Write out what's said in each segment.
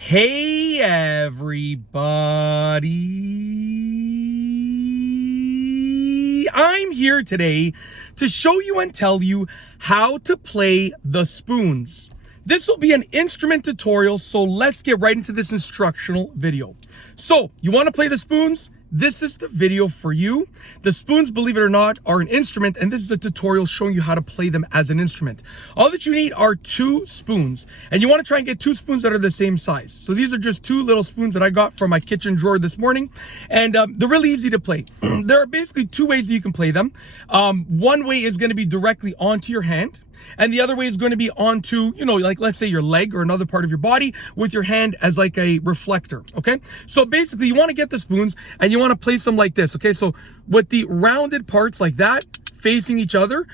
Hey everybody, I'm here today to show you and tell you how to play the spoons. This will be an instrument tutorial, so let's get right into this instructional video. So, you want to play the spoons? This is the video for you. The spoons, believe it or not, are an instrument, and this is a tutorial showing you how to play them as an instrument. All that you need are 2 spoons, and you want to try and get 2 spoons that are the same size. So these are just 2 little spoons that I got from my kitchen drawer this morning, and they're really easy to play. There are basically 2 ways that you can play them. One way is going to be directly onto your hand, and the other way is going to be onto, like let's say your leg or another part of your body with your hand as like a reflector, okay? So basically you want to get the spoons and you want to place them like this, okay? So with the rounded parts like that, facing each other,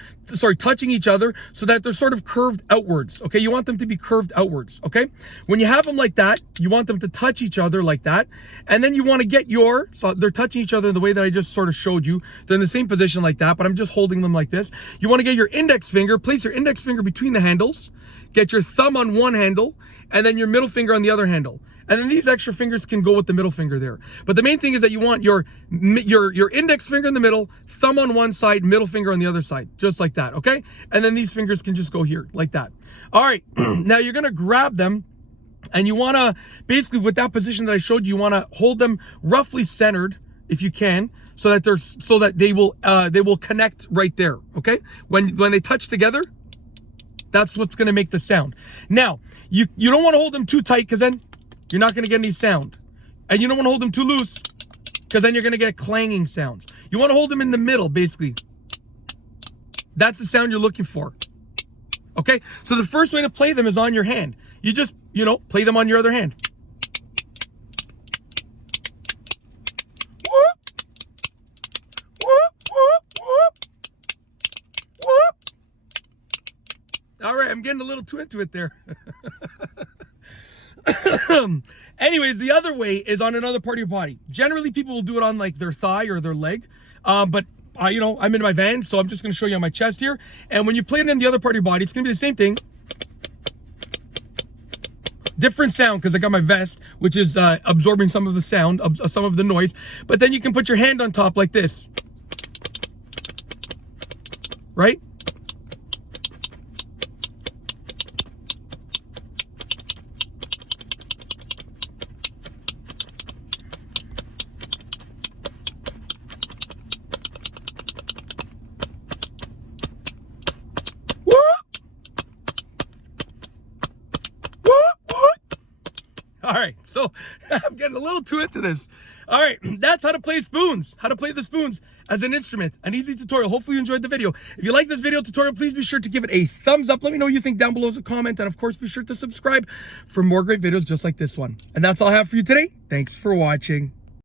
touching each other so that they're sort of curved outwards, okay? You want them to be curved outwards, okay? When you have them like that, you want them to touch each other like that. And then you want to get so they're touching each other the way that I just sort of showed you. They're in the same position like that, but I'm just holding them like this. You want to get your index finger, place your index finger between the handles, get your thumb on one handle, and then your middle finger on the other handle. And then these extra fingers can go with the middle finger there. But the main thing is that you want your index finger in the middle, thumb on one side, middle finger on the other side, just like that, okay? And then these fingers can just go here, like that. All right, now you're gonna grab them, and you wanna, basically with that position that I showed you, you wanna hold them roughly centered, if you can, so that they will connect right there, okay? When they touch together, that's what's gonna make the sound. Now, you don't wanna hold them too tight, because then you're not going to get any sound. And you don't want to hold them too loose, because then you're going to get clanging sounds. You want to hold them in the middle, basically. That's the sound you're looking for. Okay? So the first way to play them is on your hand. You just, play them on your other hand. All right, I'm getting a little too into it there. Anyways, the other way is on another part of your body. Generally, people will do it on like their thigh or their leg. But I'm in my van, so I'm just going to show you on my chest here. And when you play it in the other part of your body, it's going to be the same thing. Different sound, because I got my vest, which is absorbing some of the sound, some of the noise. But then you can put your hand on top like this. Right? All right, so I'm getting a little too into this. All right, that's how to play spoons, how to play the spoons as an instrument. An easy tutorial. Hopefully you enjoyed the video. If you like this video tutorial, please be sure to give it a thumbs up. Let me know what you think down below as a comment. And of course, be sure to subscribe for more great videos just like this one. And that's all I have for you today. Thanks for watching.